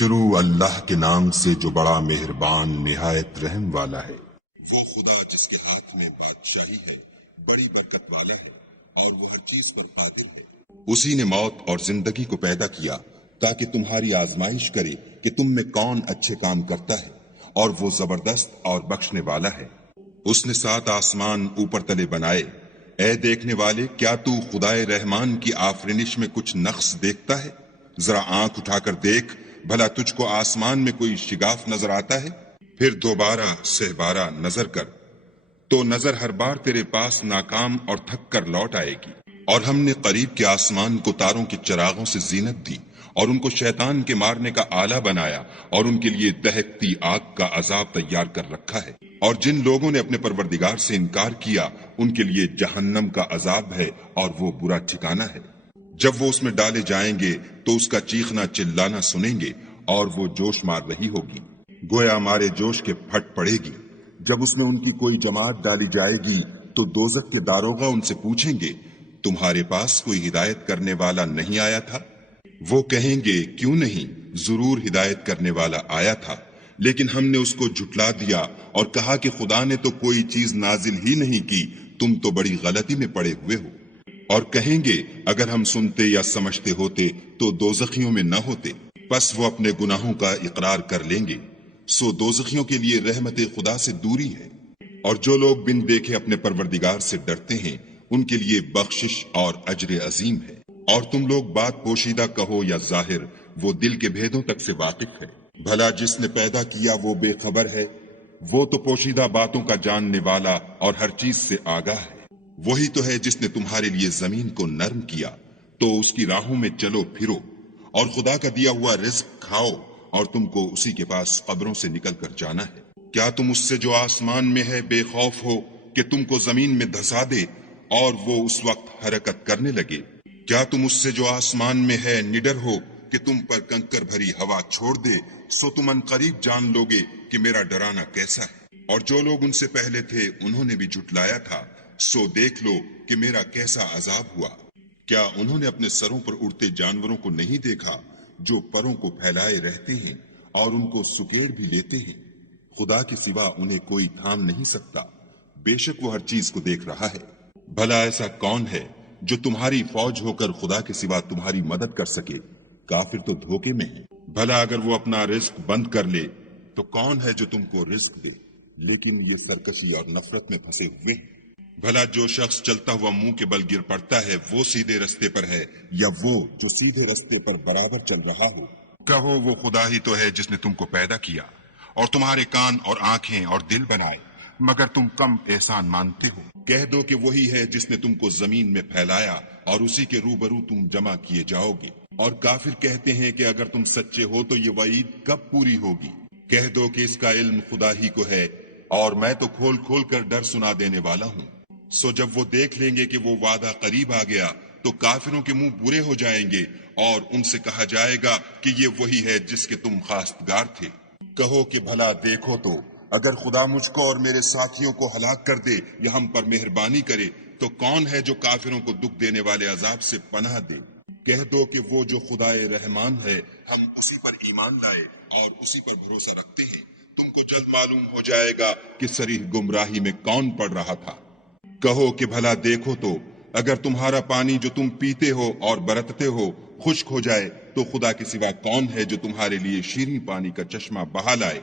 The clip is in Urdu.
شروع اللہ کے نام سے جو بڑا مہربان نہایت رحم والا ہے۔ وہ خدا جس کے ہاتھ میں بادشاہی ہے، بڑی برکت والا ہے اور وہ ہر چیز پر قادر ہے۔ اسی نے موت اور زندگی کو پیدا کیا تاکہ تمہاری آزمائش کرے کہ تم میں کون اچھے کام کرتا ہے، اور وہ زبردست اور بخشنے والا ہے۔ اس نے 7 آسمان اوپر تلے بنائے۔ اے دیکھنے والے، کیا تو خدائے رحمان کی آفرینش میں کچھ نقص دیکھتا ہے؟ ذرا آنکھ اٹھا کر دیکھ، بھلا تجھ کو آسمان میں کوئی شگاف نظر آتا ہے؟ پھر دوبارہ سہبارہ نظر کر تو نظر ہر بار تیرے پاس ناکام اور تھک کر لوٹ آئے گی۔ اور ہم نے قریب کے آسمان کو تاروں کے چراغوں سے زینت دی، اور ان کو شیطان کے مارنے کا آلہ بنایا، اور ان کے لیے دہکتی آگ کا عذاب تیار کر رکھا ہے۔ اور جن لوگوں نے اپنے پروردگار سے انکار کیا، ان کے لیے جہنم کا عذاب ہے، اور وہ برا ٹھکانہ ہے۔ جب وہ اس میں ڈالے جائیں گے تو اس کا چیخنا چلانا سنیں گے، اور وہ جوش مار رہی ہوگی، گویا مارے جوش کے پھٹ پڑے گی۔ جب اس میں ان کی کوئی جماعت ڈالی جائے گی تو دوزخ کے داروغہ ان سے پوچھیں گے، تمہارے پاس کوئی ہدایت کرنے والا نہیں آیا تھا؟ وہ کہیں گے، کیوں نہیں، ضرور ہدایت کرنے والا آیا تھا، لیکن ہم نے اس کو جھٹلا دیا اور کہا کہ خدا نے تو کوئی چیز نازل ہی نہیں کی، تم تو بڑی غلطی میں پڑے ہوئے ہو۔ اور کہیں گے، اگر ہم سنتے یا سمجھتے ہوتے تو دوزخیوں میں نہ ہوتے۔ پس وہ اپنے گناہوں کا اقرار کر لیں گے، سو دوزخیوں کے لیے رحمت خدا سے دوری ہے۔ اور جو لوگ بن دیکھے اپنے پروردگار سے ڈرتے ہیں، ان کے لیے بخشش اور اجر عظیم ہے۔ اور تم لوگ بات پوشیدہ کہو یا ظاہر، وہ دل کے بھیدوں تک سے واقف ہے۔ بھلا جس نے پیدا کیا وہ بے خبر ہے؟ وہ تو پوشیدہ باتوں کا جاننے والا اور ہر چیز سے آگاہ ہے۔ وہی تو ہے جس نے تمہارے لیے زمین کو نرم کیا، تو اس کی راہوں میں چلو پھرو، اور خدا کا دیا ہوا رزق کھاؤ، اور تم کو اسی کے پاس قبروں سے نکل کر جانا ہے۔ کیا تم اس سے جو آسمان میں ہے بے خوف ہو کہ تم کو زمین میں دھسا دے اور وہ اس وقت حرکت کرنے لگے؟ کیا تم اس سے جو آسمان میں ہے نڈر ہو کہ تم پر کنکر بھری ہوا چھوڑ دے؟ سو تم ان قریب جان لوگے کہ میرا ڈرانا کیسا ہے۔ اور جو لوگ ان سے پہلے تھے انہوں نے بھی جھٹلایا تھا، سو دیکھ لو کہ میرا کیسا عذاب ہوا۔ کیا انہوں نے اپنے سروں پر اڑتے جانوروں کو نہیں دیکھا جو پروں کو پھیلائے رہتے ہیں اور ان کو سکیڑ بھی لیتے ہیں؟ خدا کے سوا انہیں کوئی تھام نہیں سکتا، بے شک وہ ہر چیز کو دیکھ رہا ہے۔ بھلا ایسا کون ہے جو تمہاری فوج ہو کر خدا کے سوا تمہاری مدد کر سکے؟ کافر تو دھوکے میں ہے۔ بھلا اگر وہ اپنا رزق بند کر لے تو کون ہے جو تم کو رزق دے؟ لیکن یہ سرکشی اور نفرت میں پھنسے ہوئے ہیں۔ بھلا جو شخص چلتا ہوا منہ کے بل گر پڑتا ہے وہ سیدھے رستے پر ہے، یا وہ جو سیدھے رستے پر برابر چل رہا ہو؟ کہو، وہ خدا ہی تو ہے جس نے تم کو پیدا کیا اور تمہارے کان اور آنکھیں اور دل بنائے، مگر تم کم احسان مانتے ہو۔ کہہ دو کہ وہی ہے جس نے تم کو زمین میں پھیلایا اور اسی کے روبرو تم جمع کیے جاؤ گے۔ اور کافر کہتے ہیں کہ اگر تم سچے ہو تو یہ وعید کب پوری ہوگی؟ کہہ دو کہ اس کا علم خدا ہی کو ہے، اور میں تو کھول کھول کر ڈر سنا دینے والا ہوں۔ سو جب وہ دیکھ لیں گے کہ وہ وعدہ قریب آ گیا تو کافروں کے منہ برے ہو جائیں گے، اور ان سے کہا جائے گا کہ یہ وہی ہے جس کے تم خواستگار تھے۔ کہو کہ بھلا دیکھو تو، اگر خدا مجھ کو اور میرے ساتھیوں کو ہلاک کر دے یا ہم پر مہربانی کرے تو کون ہے جو کافروں کو دکھ دینے والے عذاب سے پناہ دے؟ کہہ دو کہ وہ جو خدائے رحمان ہے، ہم اسی پر ایمان لائے اور اسی پر بھروسہ رکھتے ہیں۔ تم کو جلد معلوم ہو جائے گا کہ صریح گمراہی میں کون پڑ رہا تھا۔ کہو کہ بھلا دیکھو تو، اگر تمہارا پانی جو تم پیتے ہو اور برتتے ہو خشک ہو جائے تو خدا کے سوا کون ہے جو تمہارے لیے شیریں پانی کا چشمہ بہا لائے؟